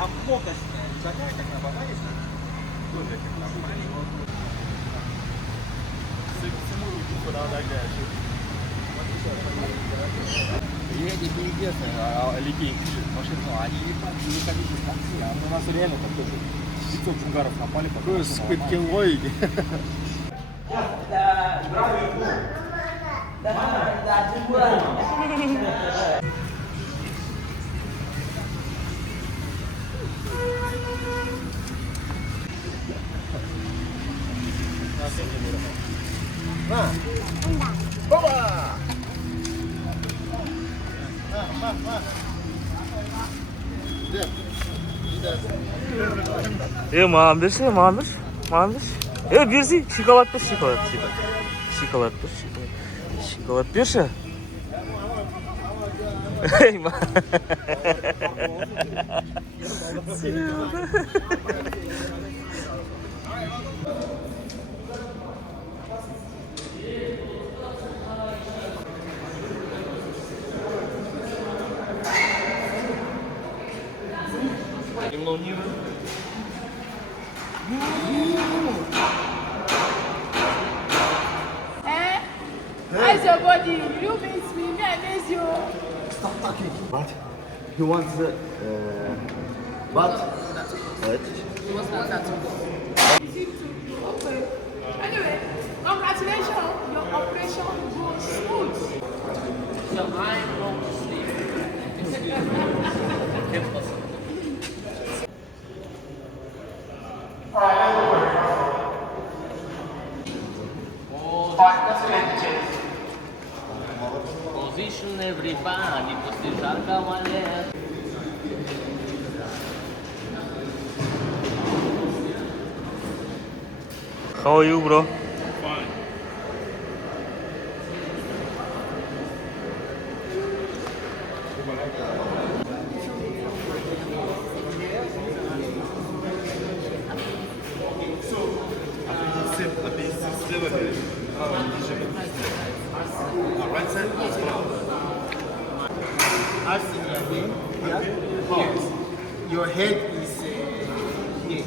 Там плотность такая, как на банане, тоже как на банане. И эти неизвестные ликейки машину, они не ходили с такси, а у нас реально там тоже 500 джунгаров напали. Какой скрипкин логики. Маған берші, маған берші, маған берші. Берсей, шоколад бер, шоколад, шоколад бер, шоколад берші. How's your body? You miss me, I miss you. Stop talking. But he wants the but He was not that easy to operate. Anyway, congratulations. Your operation goes smooth. So I'm going to sleep. Position everybody, после жаркого лета. How are you, bro? your head is here.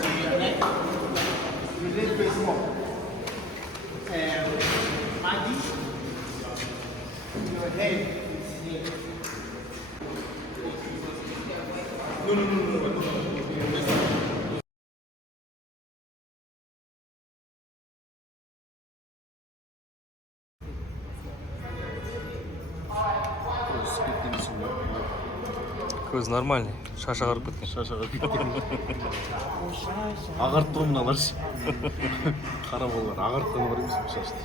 So your neck, your leg very small. Madi, your head is here. No. Көз нормальный. Шашы ағарып кеткен. Шашы ағарып кеткен. Ағарып тұр мыналар ше. Қара болар. Ағарып бар емес пе шашты.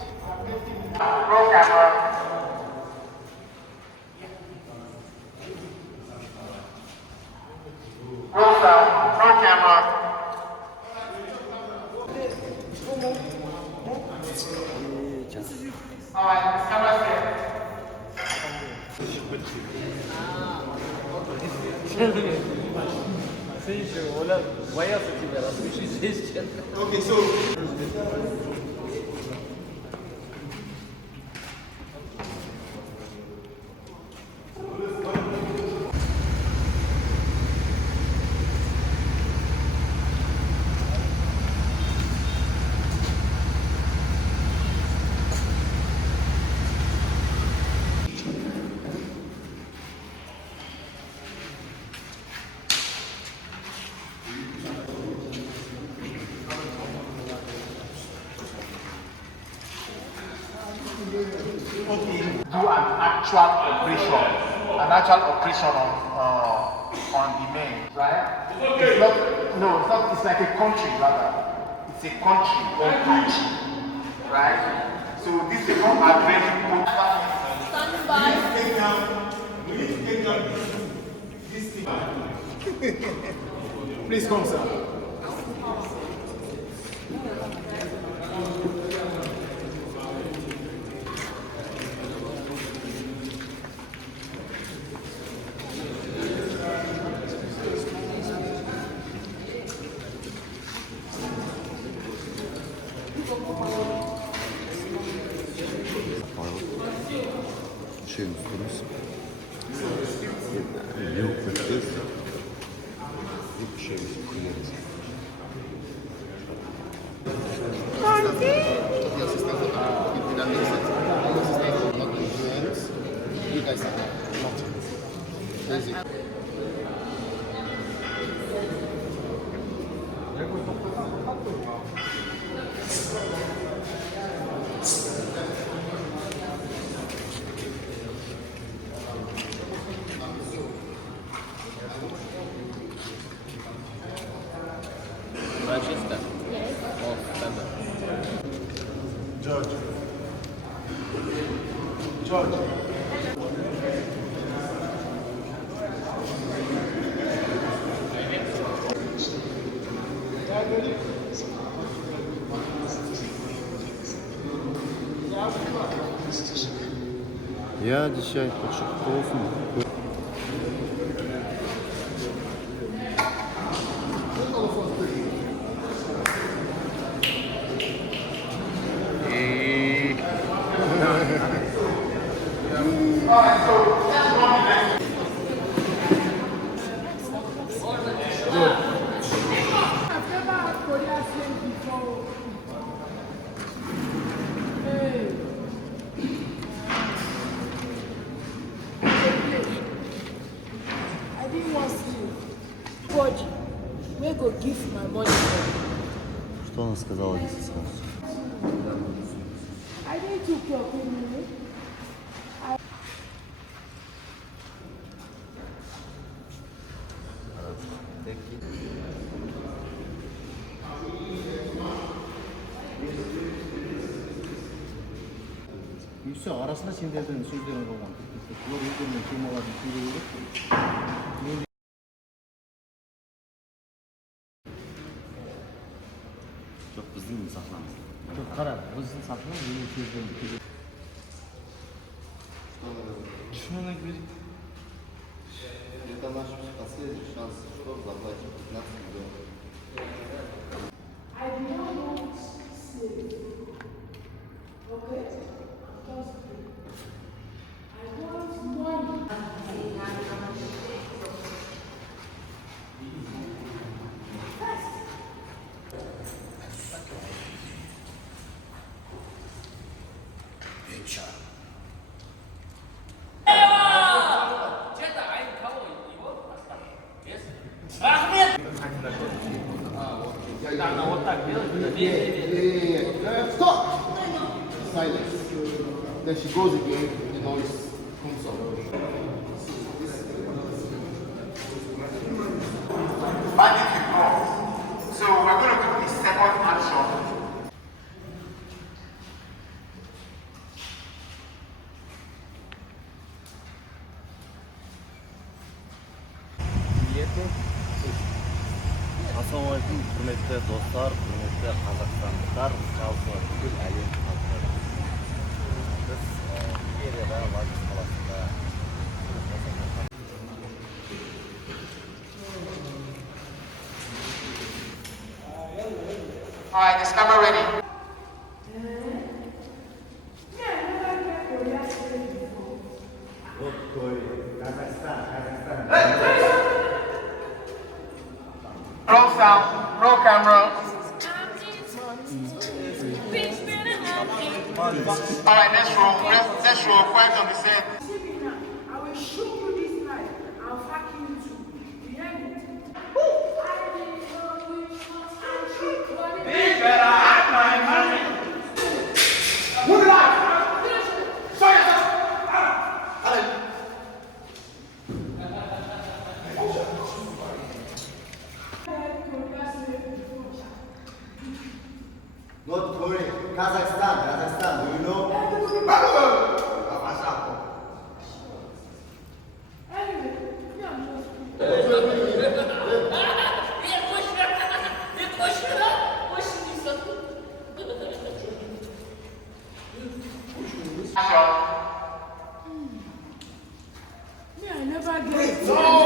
Ты еще, Оля, боялся тебя рассмешить здесь, честно. Okay, so. Do an actual operation on the man, right? It's not. It's like a country, rather. It's a country, right? So this is not a very good. Stand by. We need to take down this thing. Please come, sir. Şeyin üstünüz. Manchester. Yes. Oh, standard. George. George. Я dzisiaj potrzebuję. I've never had Korean film before. Hey. I didn't want to see body. Where go give my money for? Что она сказала 10 раз? I didn't took your opinion. И все, арасында сендердің сөздерің болған. Олар өздерінің темаларын сөйлеу керек. Жоқ, біздің сахнамыз. Жоқ, қара, біздің сахна менің сөздерімді сөйлеу. Что она говорит? Это наш последний шанс, чтобы заплатить 15 миллионов. I did not want to say. Okay? Just I want money. Stop! Silence. Then she goes again, the noise comes up. Panic involved. So we're going to do the second action. Ассалаумағалейкум, құрметті достар, құрметті қазақстандықтар, жалпы бүкіл әлем халқы. Біз Нигерияда, Лагос қаласында. Alright, is camera ready? Roll sound, roll camera. Alright, let's roll, quiet on the set. I will show you this life. I'll fuck you too. You hear me? Be better at my money. Move it out. Show yourself. Not Korea, Kazakhstan, do you know? Anyway, me, I'm just Action. me, I never get No.